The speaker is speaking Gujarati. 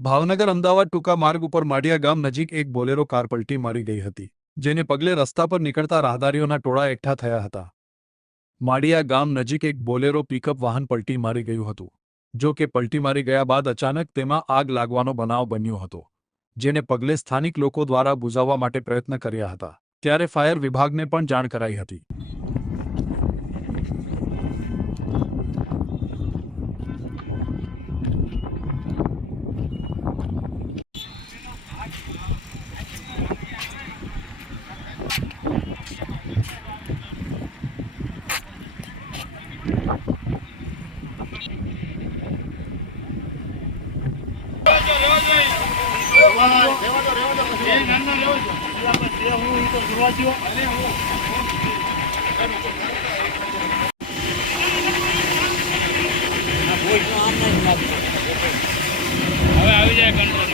ભાવનગર અમદાવાદ ટૂંકા માર્ગ ઉપર માળિયા ગામ નજીક એક બોલેરો કાર પલટી મારી ગઈ હતી, જેને પગલે રસ્તા પર નીકળતા રાહદારીઓના ટોળા એકઠા થયા હતા। માળિયા ગામ નજીક એક બોલેરો પિકઅપ વાહન પલટી મારી ગયું હતું। જો કે પલટી મારી ગયા બાદ અચાનક તેમાં આગ લાગવાનો બનાવ બન્યો હતો, જેને પગલે સ્થાનિક લોકો દ્વારા બુઝાવવા માટે પ્રયત્ન કર્યા હતા, ત્યારે ફાયર વિભાગને પણ જાણ કરાઈ હતી। હવે આવી જાય કંટ્રોલ।